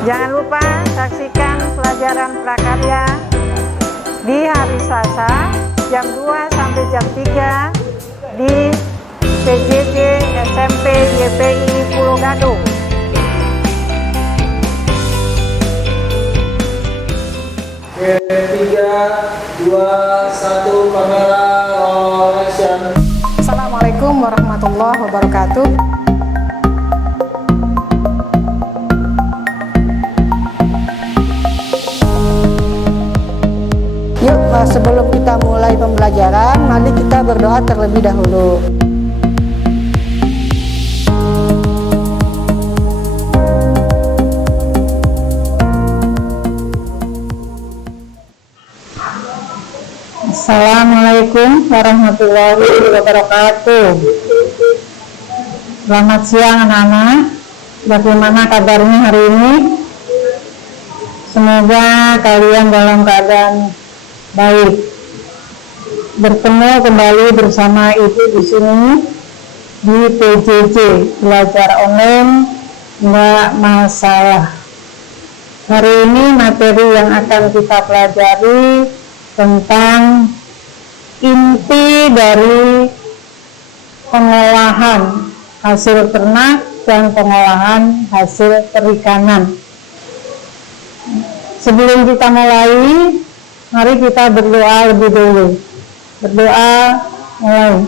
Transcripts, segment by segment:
Jangan lupa saksikan pelajaran prakarya di hari Selasa jam 2 sampai jam 3 di PJJ SMP YPI Pulau Gadung. 3, 2, 1, kamera roll action. Assalamualaikum warahmatullahi wabarakatuh. Yuk, sebelum kita mulai pembelajaran, mari kita berdoa terlebih dahulu. Assalamualaikum warahmatullahi wabarakatuh. Selamat siang anak-anak. Bagaimana kabarnya hari ini? Semoga kalian dalam keadaan baik. Bertemu kembali bersama Ibu di sini di PJJ, belajar online nggak masalah. Hari ini materi yang akan kita pelajari tentang inti dari pengolahan hasil ternak dan pengolahan hasil perikanan. Sebelum kita mulai, mari kita berdoa lebih dulu. Berdoa mulai.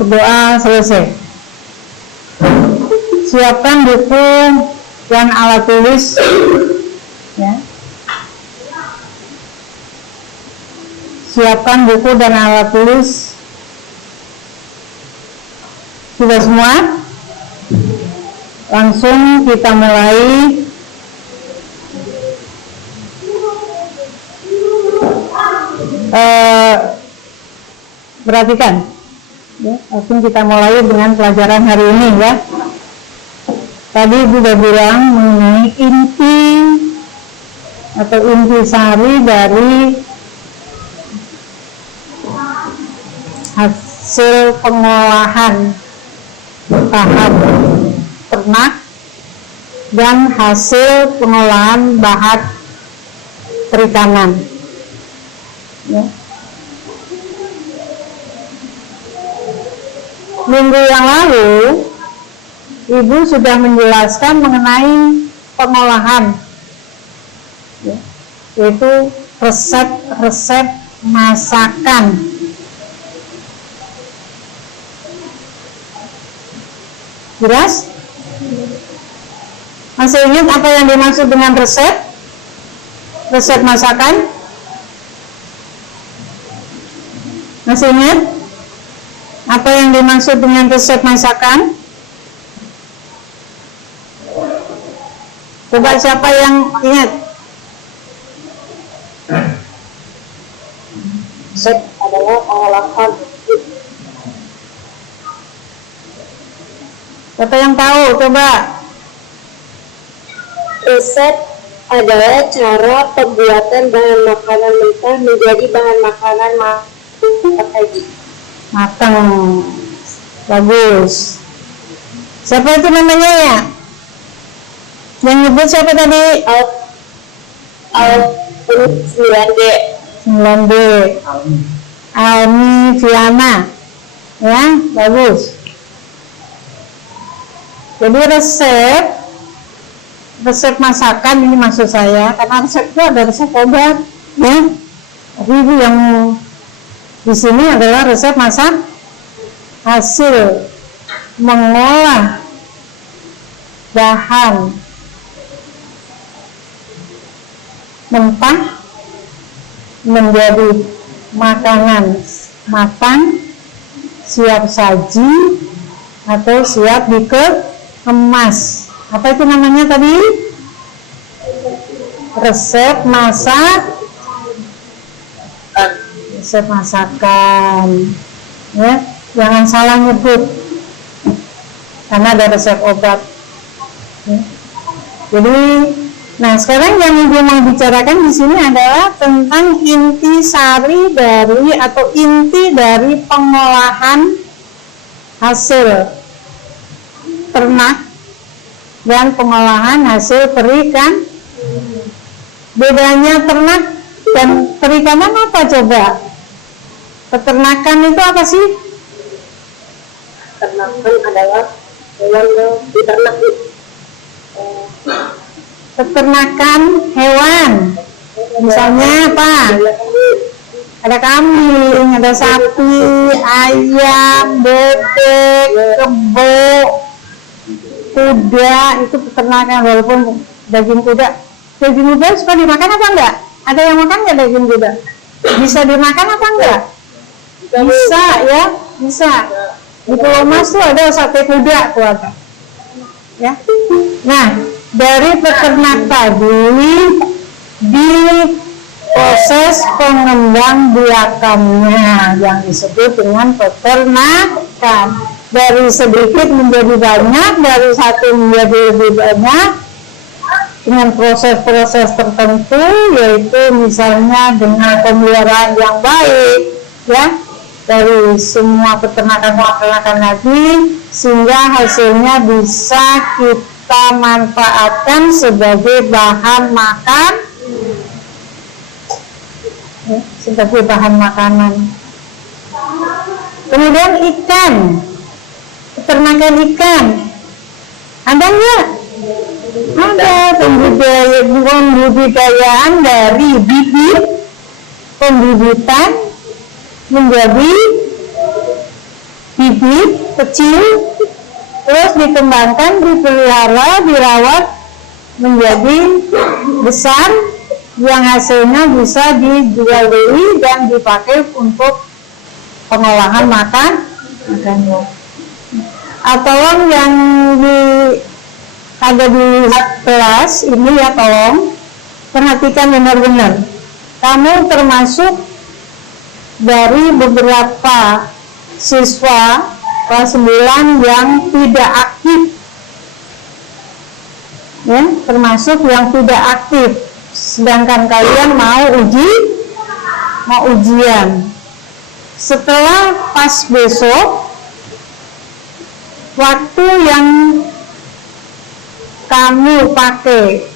Berdoa selesai. Siapkan buku dan alat tulis, ya. Siapkan buku dan alat tulis. Sudah semua? Langsung kita mulai. Perhatikan. Ya, langsung kita mulai dengan pelajaran hari ini, ya. Tadi sudah bilang mengenai inti atau intisari dari hasil pengolahan tahap ternak dan hasil pengolahan bahan perikanan, ya. Minggu yang lalu Ibu sudah menjelaskan mengenai pengolahan, ya, yaitu resep-resep masakan. Jelas? Masih ingat apa yang dimaksud dengan resep? Resep masakan? Masih ingat? Apa yang dimaksud dengan resep masakan? Coba siapa yang ingat? Resep adalah pengolahan. Siapa yang tahu? Coba. Resep adalah cara pembuatan bahan makanan mentah menjadi bahan makanan matang. Bagus. Siapa itu namanya, ya? Yang nyebut siapa tadi? Al 9D. 9D. Almi Fiana. Ya, bagus. Jadi resep masakan ini maksud saya, karena resep itu ada resep obat, ya. Tapi Ibu yang di sini adalah resep masak hasil mengolah bahan mentah menjadi makanan matang, siap saji atau siap dikemas. Apa itu namanya tadi? Resep masakan, ya. Jangan salah nyebut, karena ada resep obat, ya. Jadi Nah, sekarang yang Ibu mau bicarakan di sini adalah tentang inti sari dari atau inti dari pengolahan hasil ternak dan pengolahan hasil perikan. Bedanya ternak dan perikanan apa coba? Peternakan itu apa sih? Peternakan adalah hewan yang diternak. Peternakan hewan, misalnya apa? Ada kambing, ada sapi, ayam, bebek, kebo, kuda, itu peternakan. Walaupun daging kuda suka dimakan apa enggak? Ada yang makan nggak daging kuda? Bisa dimakan apa enggak? Bisa ya, bisa. Di Pulau Mas tuh ada sate kuda tuh ada. Ya. Nah, dari peternak tadi di proses pengembang biakannya yang disebut dengan peternakan, dari sedikit menjadi banyak, dari satu menjadi lebih banyak dengan proses-proses tertentu, yaitu misalnya dengan pemeliharaan yang baik ya dari semua peternakan lagi, sehingga hasilnya bisa kita manfaatkan sebagai bahan makan ya, sebagai bahan makanan. Kemudian ikan, peternakan ikan, ada nggak? Ada pembudidayaan dari bibit, pembibitan menjadi bibit kecil, terus dikembangkan, dipelihara, dirawat menjadi besar, yang hasilnya bisa dijual beli dan dipakai untuk pengolahan makannya. Atau yang ada di kelas ini ya, tolong perhatikan benar-benar. Kamu termasuk dari beberapa siswa kelas 9 yang tidak aktif ya, termasuk yang tidak aktif, sedangkan kalian mau ujian. Setelah pas besok, waktu yang kamu pakai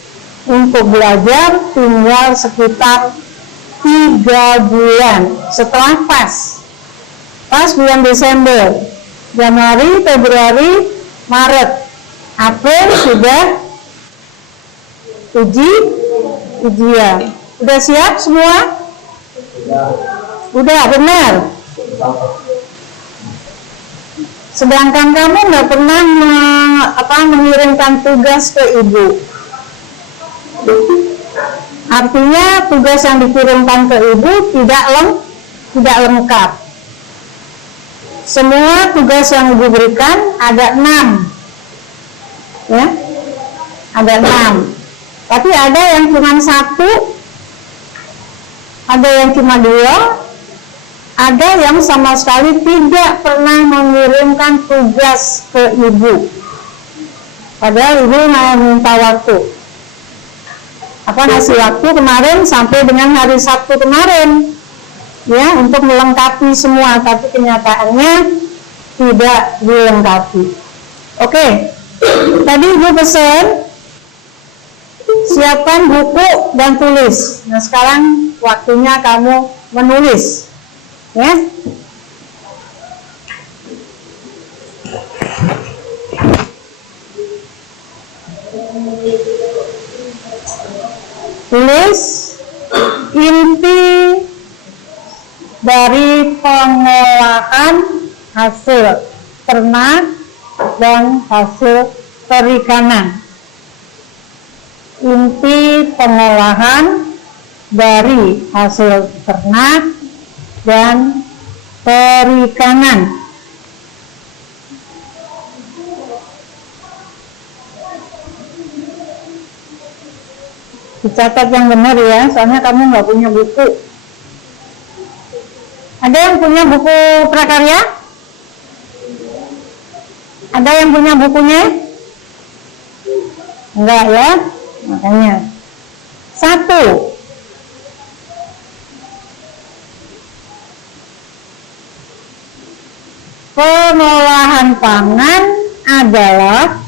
untuk belajar tinggal sekitar 3 bulan setelah pas bulan Desember, Januari, Februari, Maret, April sudah ujian. Udah siap semua? Udah, benar. Sedangkan kamu nggak pernah mengirimkan tugas ke ibu. Artinya tugas yang dikirimkan ke ibu tidak lengkap. Semua tugas yang ibu berikan ada 6, ya, ada 6. Tapi ada yang cuma 1, ada yang cuma 2. Ada yang sama sekali tidak pernah mengirimkan tugas ke ibu, padahal ibu minta waktu. Ngasih waktu kemarin sampai dengan hari Sabtu kemarin, ya, untuk melengkapi semua, tapi kenyataannya tidak dilengkapi. Oke, tadi ibu pesan siapkan buku dan tulis. Nah, sekarang waktunya kamu menulis. Ya, tulis inti dari pengolahan hasil ternak dan hasil perikanan. Inti pengolahan dari hasil ternak dan perikanan. Dicatat yang benar ya, soalnya kamu nggak punya buku. Ada yang punya buku prakarya? Ada yang punya bukunya? Enggak ya, makanya Satu, pengolahan pangan adalah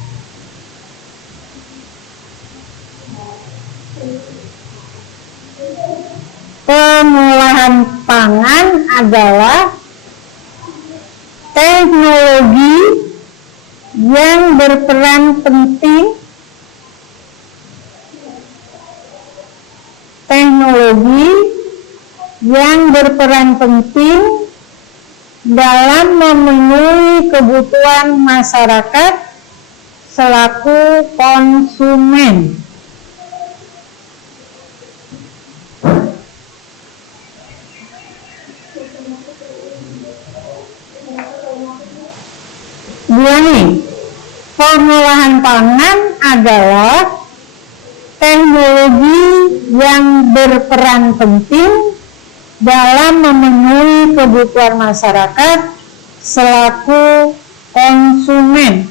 teknologi yang berperan penting dalam memenuhi kebutuhan masyarakat selaku konsumen. Ulangi, pengolahan pangan adalah teknologi yang berperan penting dalam memenuhi kebutuhan masyarakat selaku konsumen.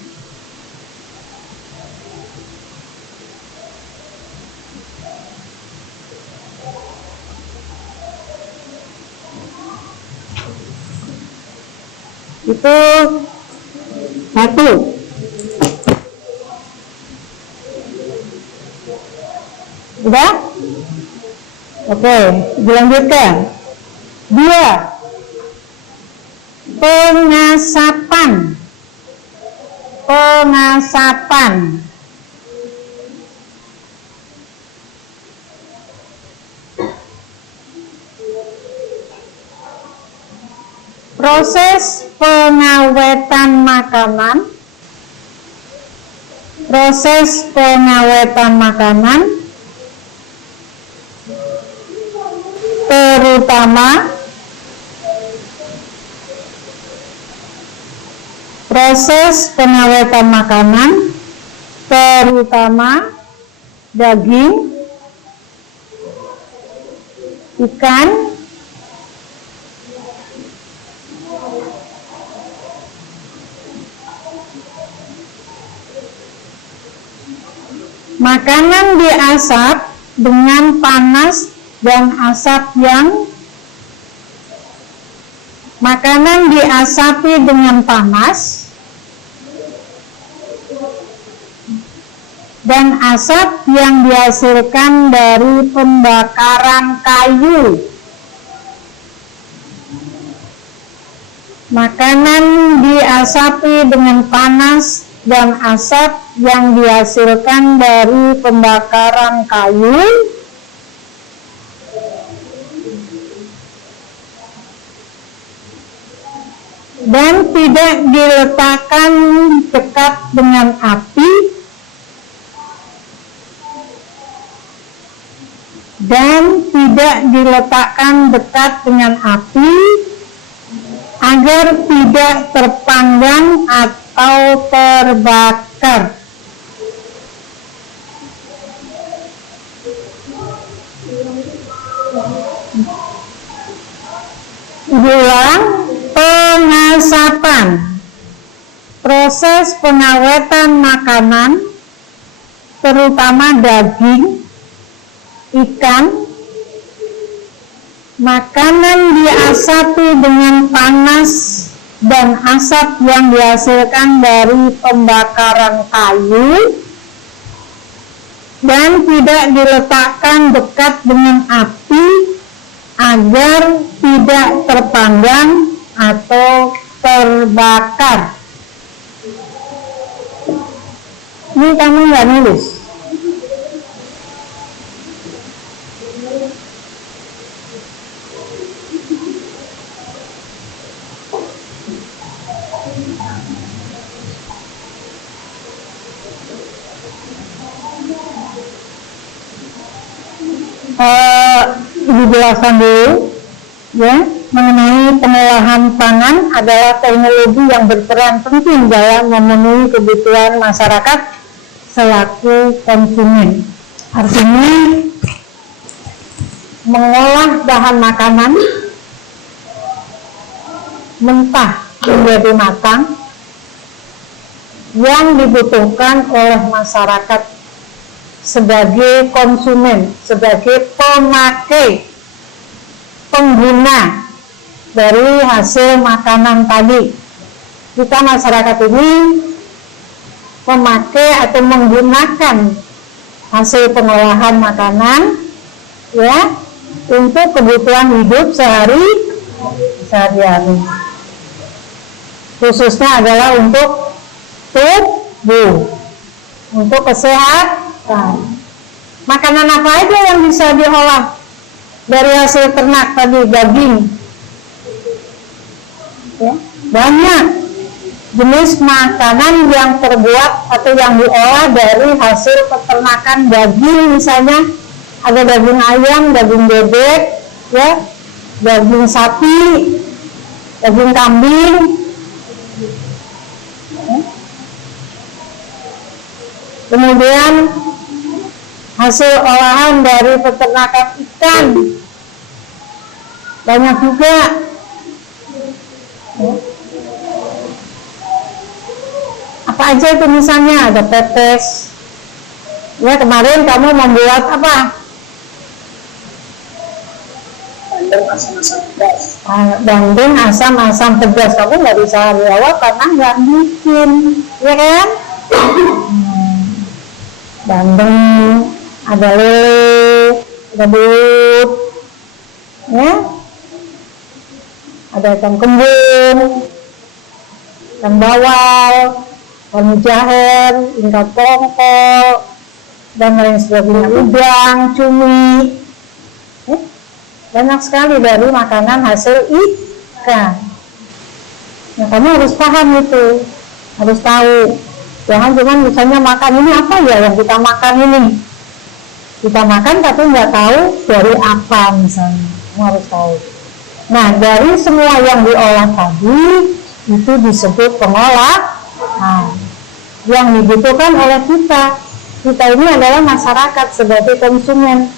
Itu satu. Udah? Oke, dilanjutkan. 2. Pengasapan. Proses pengawetan makanan terutama daging, ikan, makanan diasap dengan panas dan asap yang dihasilkan dari pembakaran kayu. Makanan diasapi dengan panas dan asap yang dihasilkan dari pembakaran kayu dan tidak diletakkan dekat dengan api agar tidak terpanggang atau terbakar. Ulang, pengasapan. Proses pengawetan makanan, terutama daging, ikan, makanan diasapi dengan panas dan asap yang dihasilkan dari pembakaran kayu dan tidak diletakkan dekat dengan api agar tidak terpanggang atau terbakar. Ini kamu nggak nulis? Dijelaskan dulu ya, mengenai pengolahan pangan adalah teknologi yang berperan penting dalam memenuhi kebutuhan masyarakat selaku konsumen. Artinya mengolah bahan makanan mentah menjadi matang yang dibutuhkan oleh masyarakat sebagai konsumen, sebagai pemakai, pengguna dari hasil makanan tadi. Kita masyarakat ini memakai atau menggunakan hasil pengolahan makanan ya untuk kebutuhan hidup sehari-hari. Khususnya adalah untuk tubuh, untuk kesehatan. Makanan apa aja yang bisa diolah dari hasil ternak tadi, daging ya, banyak jenis makanan yang terbuat atau yang diolah dari hasil peternakan. Daging misalnya ada daging ayam, daging bebek ya, daging sapi, daging kambing ya. Kemudian hasil olahan dari peternakan ikan banyak juga ya. Apa aja itu misalnya, ada pepes ya, kemarin kamu membuat apa? Bandeng asam-asam pedas. Kamu nggak bisa jawab karena nggak bikin ya kan? Bandeng, ada lele, ada belut ya, ada ikan kembung, ikan bawal, ikan jahe, tingkat tongkol, dan lain sebagainya, udang, cumi banyak sekali dari makanan hasil ikan. Nah, kamu harus paham itu, harus tahu. Jangan cuma misalnya makan ini apa ya yang kita makan ini. Kita makan tapi nggak tahu dari apa misalnya. Kamu harus tahu. Nah, dari semua yang diolah tadi itu disebut pengolahan. Yang dibutuhkan oleh kita. Kita ini adalah masyarakat sebagai konsumen.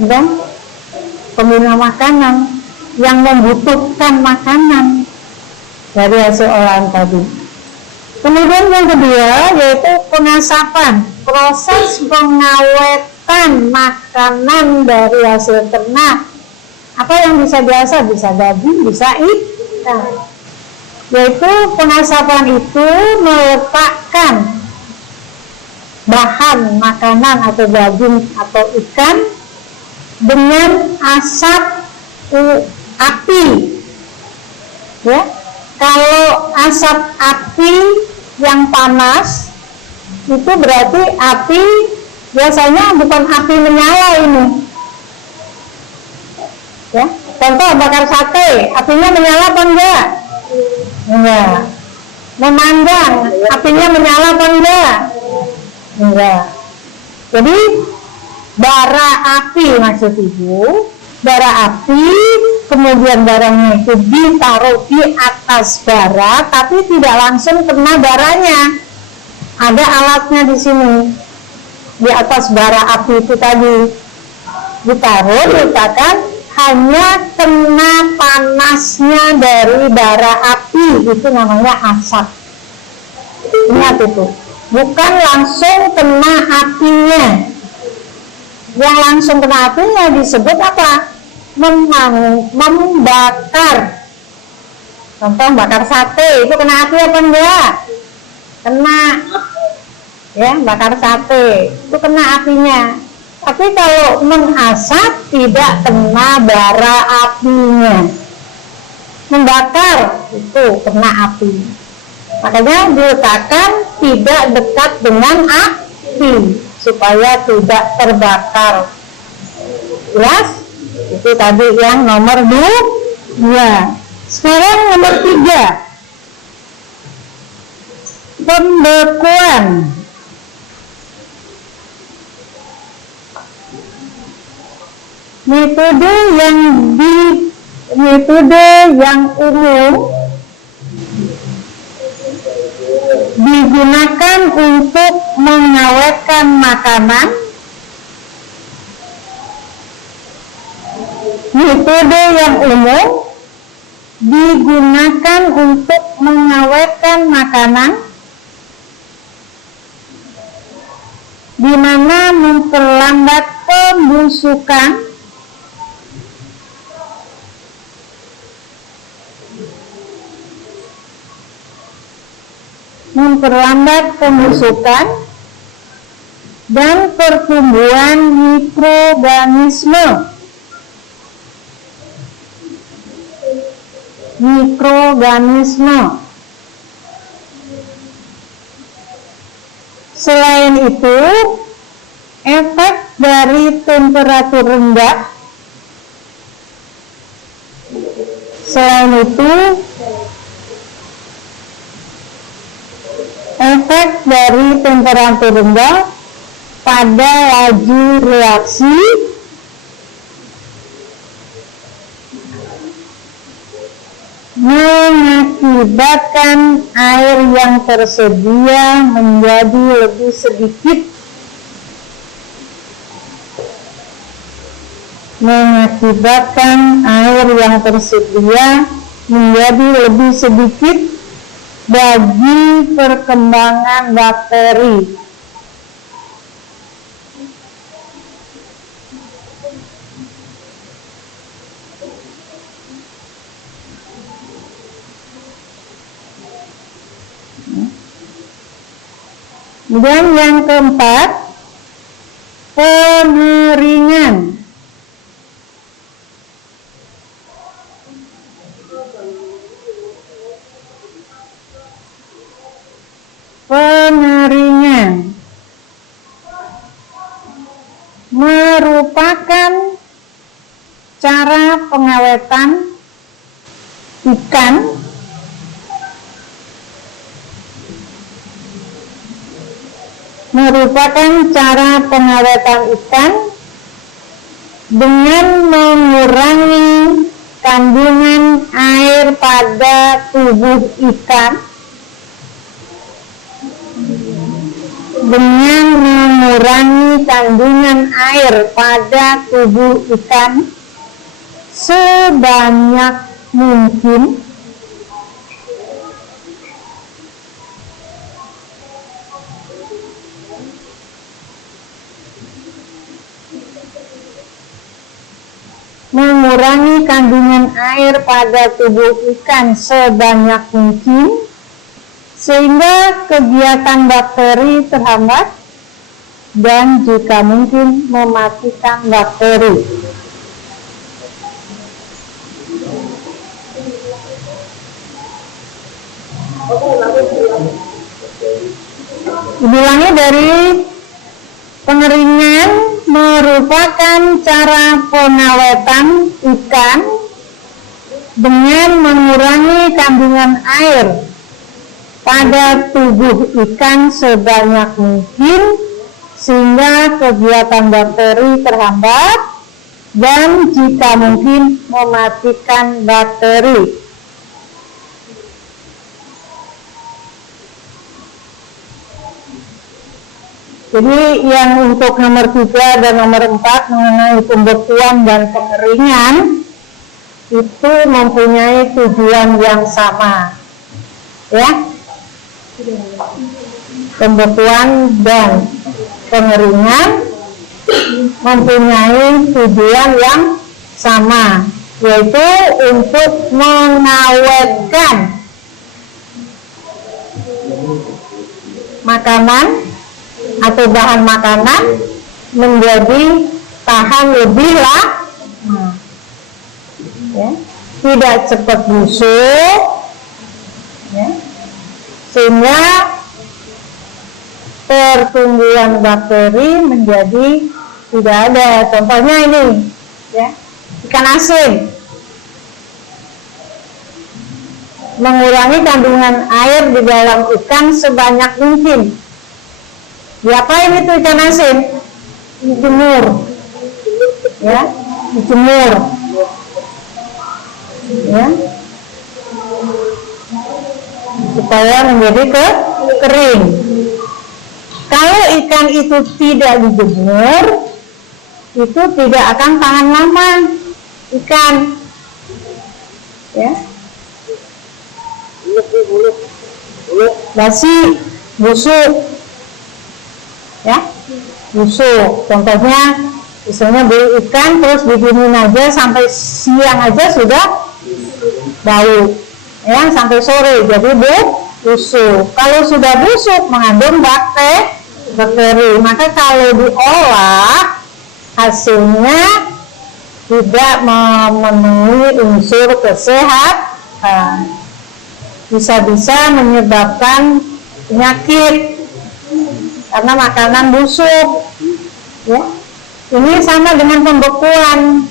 Dan pengguna makanan yang membutuhkan makanan dari hasil olahan tadi. Kemudian yang kedua yaitu pengasapan, proses pengawetan makanan dari hasil ternak. Apa yang bisa diasap? Bisa daging, bisa ikan. Yaitu pengasapan itu meletakkan bahan makanan atau daging atau ikan dengan asap api ya. Kalau asap api yang panas itu berarti api biasanya bukan api menyala ini ya. Contoh bakar sate, apinya menyala apa enggak? Enggak. Memanggang, apinya menyala apa enggak? Enggak. Jadi bara api maksud ibu, bara api, kemudian barangnya itu ditaruh di atas bara, tapi tidak langsung kena baranya. Ada alatnya di sini, di atas bara api itu tadi ditaruh, diletakkan, hanya kena panasnya dari bara api, itu namanya asap. Ingat itu, bukan langsung kena apinya. Yang langsung kena apinya disebut apa? Membakar. Contoh bakar sate, itu kena api apa enggak? Kena ya, bakar sate itu kena apinya. Tapi kalau mengasap tidak kena bara apinya. Membakar itu kena api. Makanya diletakkan tidak dekat dengan api supaya tidak terbakar. Jelas? Itu tadi yang nomor 2. Sekarang nomor 3. Pembekuan. Metode yang umum digunakan untuk mengawetkan makanan. Metode yang umum digunakan untuk mengawetkan makanan. di mana memperlambat pembusukan dan pertumbuhan mikroorganisme. Selain itu, efek dari temperatur rendah pada laju reaksi mengakibatkan air yang tersedia menjadi lebih sedikit bagi perkembangan bakteri. Kemudian yang keempat, pengeringan. Pengeringan merupakan cara pengawetan ikan dengan mengurangi kandungan air pada tubuh ikan sebanyak mungkin sehingga kegiatan bakteri terhambat dan jika mungkin mematikan bakteri. Dibilangnya dari pengeringan merupakan cara pengawetan ikan dengan mengurangi kandungan air pada tubuh ikan sebanyak mungkin sehingga kegiatan bakteri terhambat dan jika mungkin mematikan bakteri. Jadi yang untuk nomor 3 dan nomor 4 mengenai pembekuan dan pengeringan itu mempunyai tujuan yang sama, ya. Pembekuan dan pengeringan mempunyai tujuan yang sama, yaitu untuk mengawetkan makanan atau bahan makanan menjadi tahan lebih lama, ya, tidak cepat busuk, ya, sehingga pertumbuhan bakteri menjadi tidak ada. Contohnya ini, ya, ikan asin mengurangi kandungan air di dalam ikan sebanyak mungkin. Diapain itu ikan asin? Dijemur, ya, dijemur, ya, supaya menjadi kering. Kalau ikan itu tidak dijemur, itu tidak akan tahan lama ikan, ya, basi, busuk, ya. busuk. Contohnya misalnya beli ikan terus diginin aja sampai siang aja sudah bau, ya, sampai sore jadi busuk. Kalau sudah busuk mengandung bakteri, maka kalau diolah hasilnya tidak memenuhi unsur kesehatan, bisa-bisa menyebabkan penyakit karena makanan busuk, ya. Ini sama dengan pembekuan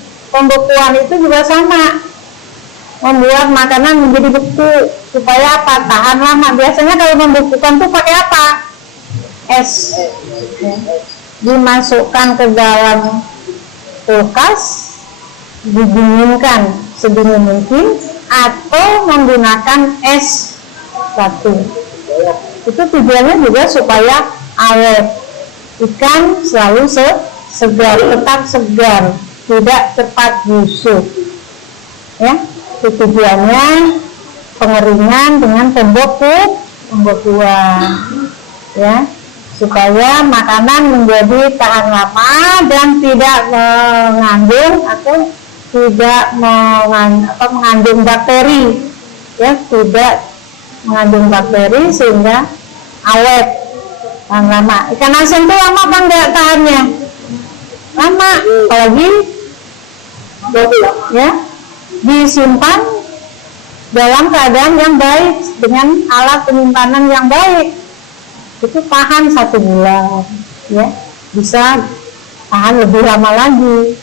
itu juga sama, membuat makanan menjadi beku supaya apa? Tahan lama. Biasanya kalau membekukan tuh pakai apa? Es, ya. Dimasukkan ke dalam kulkas, didinginkan sedingin mungkin, atau menggunakan es batu. Itu tujuannya juga supaya awet, ikan selalu segar, tetap segar, tidak cepat busuk, ya. Itu tujuannya pengeringan dengan pembekuan, ya, supaya makanan menjadi tahan lama dan tidak mengandung atau tidak mengandung bakteri, ya, tidak mengandung bakteri sehingga awet tahan lama. Ikan asin itu lama apa enggak tahannya? Lama, apalagi ya disimpan dalam keadaan yang baik dengan alat penyimpanan yang baik, itu tahan 1 bulan, ya, bisa tahan lebih lama lagi,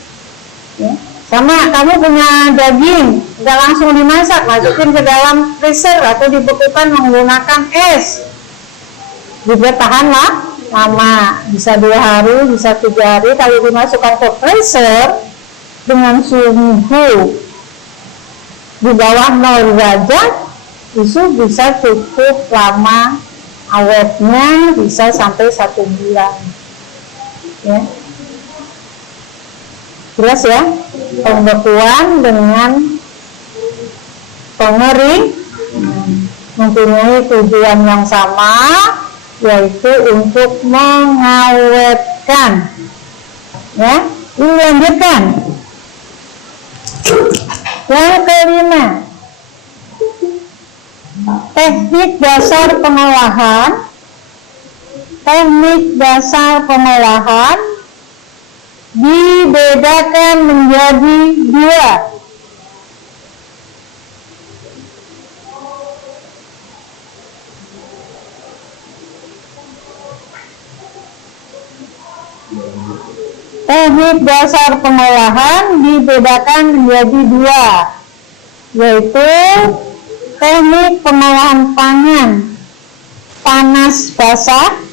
ya. Sama kamu punya daging, nggak langsung dimasak, masukin ke dalam freezer atau dibekukan menggunakan es, juga tahan lama, bisa 2 hari, bisa 3 hari. Kalau dimasukkan ke freezer dengan suhu di bawah 0 derajat, itu bisa cukup lama, awetnya bisa sampai 1 bulan, ya. Jelas ya, pembekuan dengan pengering mempunyai tujuan yang sama, yaitu untuk mengawetkan, ya. Ini lanjutkan. Yang kelima, teknik dasar pengolahan. Teknik dasar pengolahan dibedakan menjadi 2. Teknik dasar pengolahan dibedakan menjadi 2, yaitu teknik pengolahan pangan panas basah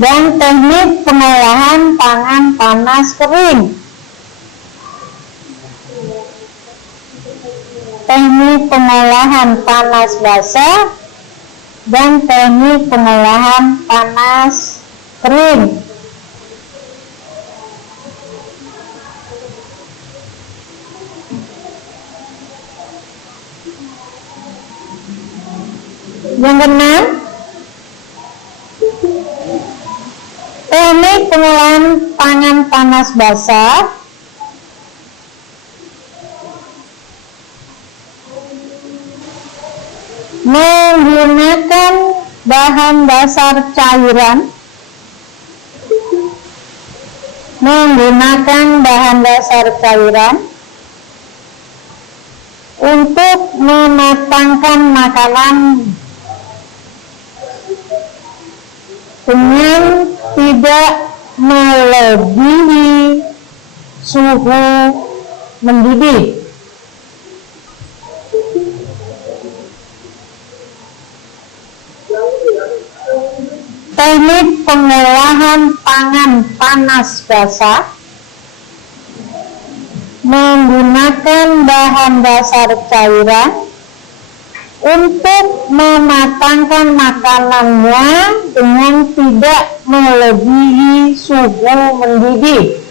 dan teknik pengolahan pangan panas kering. Teknik pengolahan panas basah dan teknik pengolahan panas kering. Yang keenam, teknik pengolahan pangan panas basah menggunakan bahan dasar cairan, untuk mematangkan makanan dengan tidak melebihi suhu mendidih. Teknik pengolahan pangan panas basah menggunakan bahan dasar cairan untuk mematangkan makanannya dengan tidak melebihi suhu mendidih.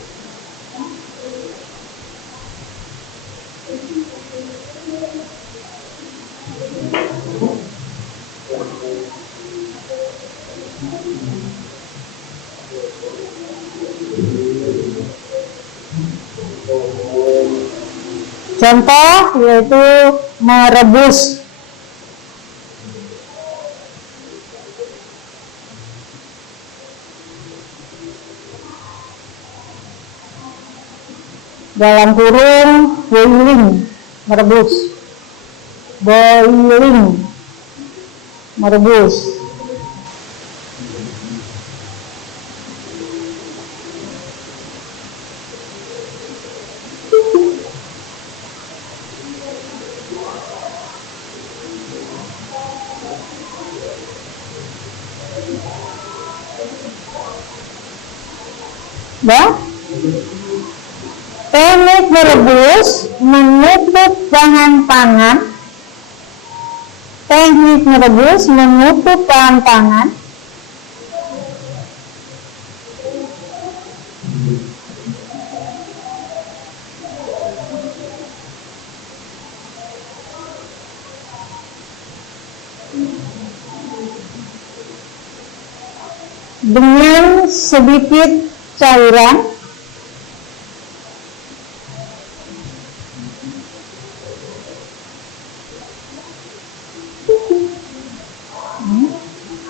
Contoh yaitu merebus. Dalam kurung boiling, merebus. Boiling, merebus. Ya? Teknik merebus menutup bahan pangan. Teknik merebus menutup bahan pangan dengan sedikit cairan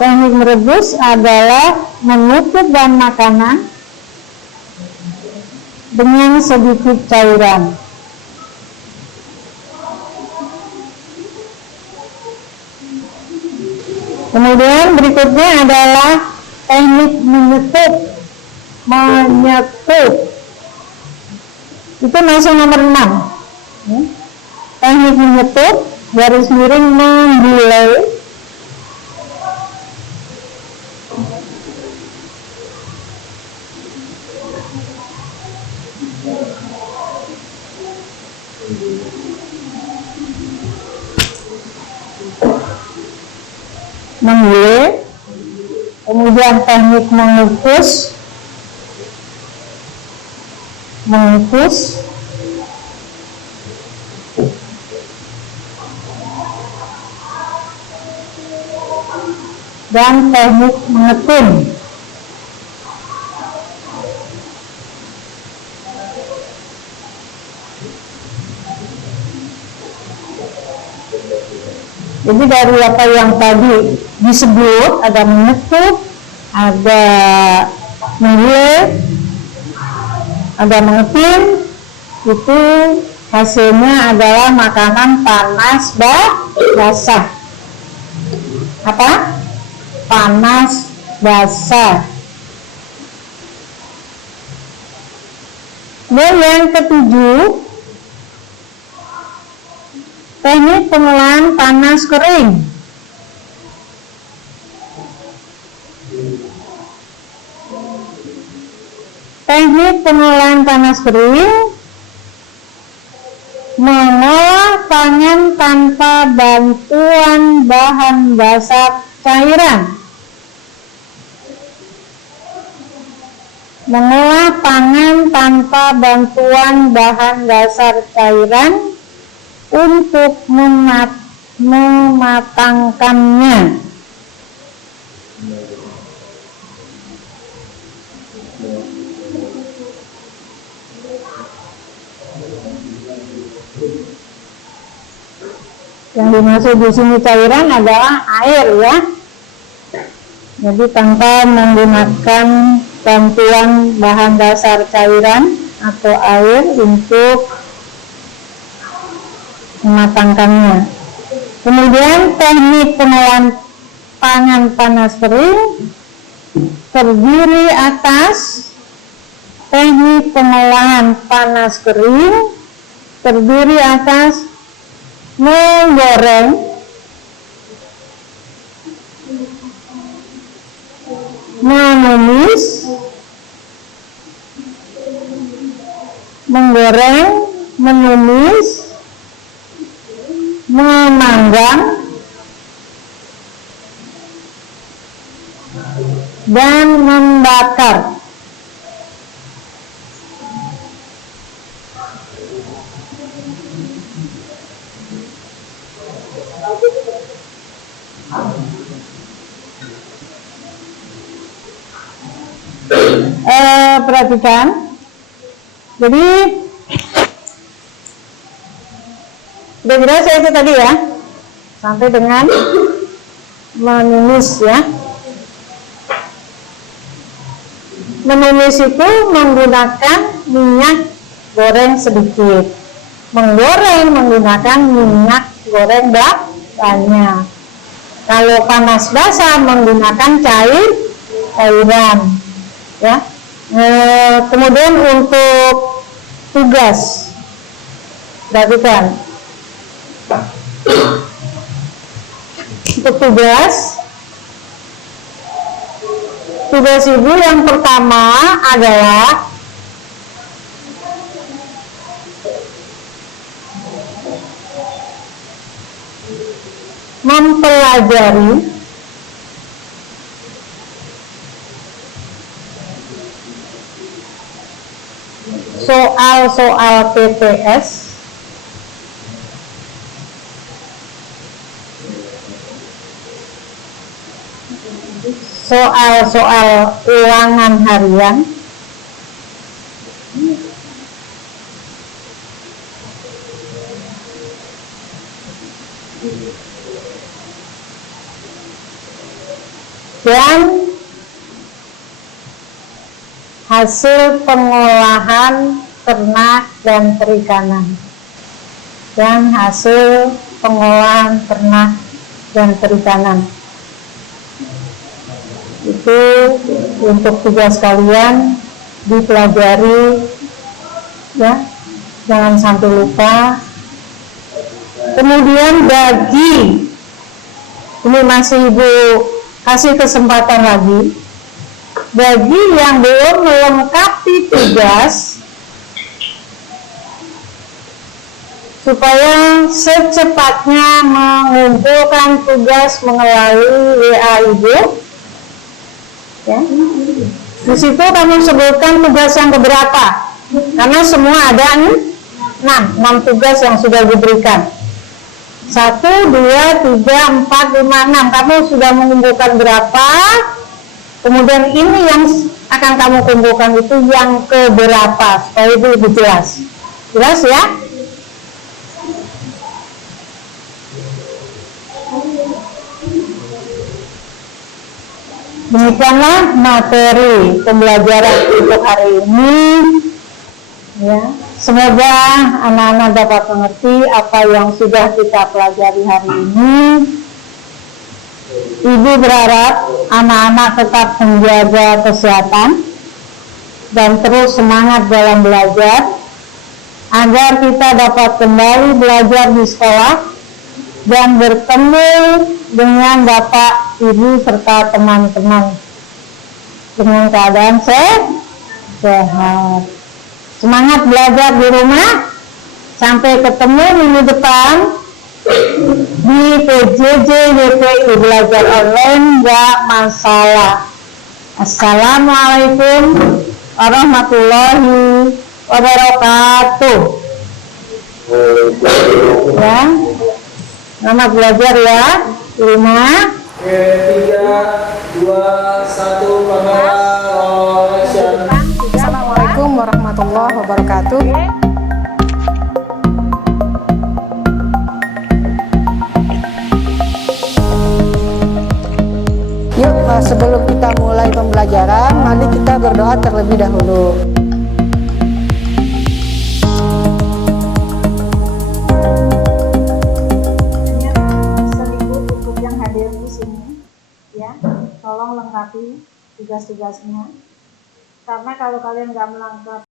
Teknik merebus adalah menutup bahan makanan dengan sedikit cairan. Kemudian berikutnya adalah teknik menyetup. Menyetup itu masuk nomor 6. Teknik menyetup garis miring menggulai. Menggulai, kemudian teknik mengukus, dan teknik mengetun. Jadi dari apa yang tadi disebut, ada mengetuk, ada menggulai, ada mengetin, itu hasilnya adalah makanan panas basah. Apa? Panas basah. Dan yang ketujuh, teknik pengolahan panas kering. Teknik pengolahan panas kering mengolah pangan tanpa bantuan bahan dasar cairan. Mengolah pangan tanpa bantuan bahan dasar cairan untuk mematangkannya. Yang dimaksud di sini cairan adalah air, ya. Jadi tanpa menggunakan bantuan bahan dasar cairan atau air untuk mematangkannya. Kemudian teknik pengolahan pangan panas kering terdiri atas teknik pengolahan panas kering terdiri atas menggoreng, menumis, memanggang, dan membakar. perhatikan. Jadi udah jelas ya itu tadi ya, sampai dengan menumis ya. Menumis itu menggunakan minyak goreng sedikit, menggoreng menggunakan minyak goreng banyak. Kalau panas basah menggunakan cairan ya. Kemudian untuk tugas, perhatikan. Untuk tugas ibu yang pertama adalah mempelajari soal-soal PTS soal-soal ulangan harian dan hasil pengolahan ternak dan perikanan itu untuk tugas kalian dipelajari ya, jangan sampai lupa. Kemudian bagi ini masih ibu kasih kesempatan lagi bagi yang belum melengkapi tugas supaya secepatnya mengumpulkan tugas melalui WA ibu ya. Di situ kamu sebutkan tugas yang keberapa, karena semua ada 6 tugas yang sudah diberikan. 1, 2, 3, 4, 5, 6. Kamu sudah mengumpulkan berapa? Kemudian ini yang akan kamu kumpulkan itu yang keberapa, supaya itu lebih jelas. Jelas ya? Demikianlah materi pembelajaran untuk hari ini ya. Semoga anak-anak dapat mengerti apa yang sudah kita pelajari hari ini. Ibu berharap anak-anak tetap menjaga kesehatan dan terus semangat dalam belajar agar kita dapat kembali belajar di sekolah dan bertemu dengan Bapak, Ibu, serta teman-teman dengan keadaan sehat. Semangat belajar di rumah. Sampai ketemu minggu depan di PJJ YPI belajar online, nggak masalah. Assalamualaikum warahmatullahi wabarakatuh. Ya. Selamat belajar ya di rumah. 3, 2, 1, kamera roll action. Assalamualaikum warahmatullahi wabarakatuh. Yuk, sebelum kita mulai pembelajaran, mari kita berdoa terlebih dahulu. Tolong lengkapi tugas-tugasnya, karena kalau kalian nggak melengkapi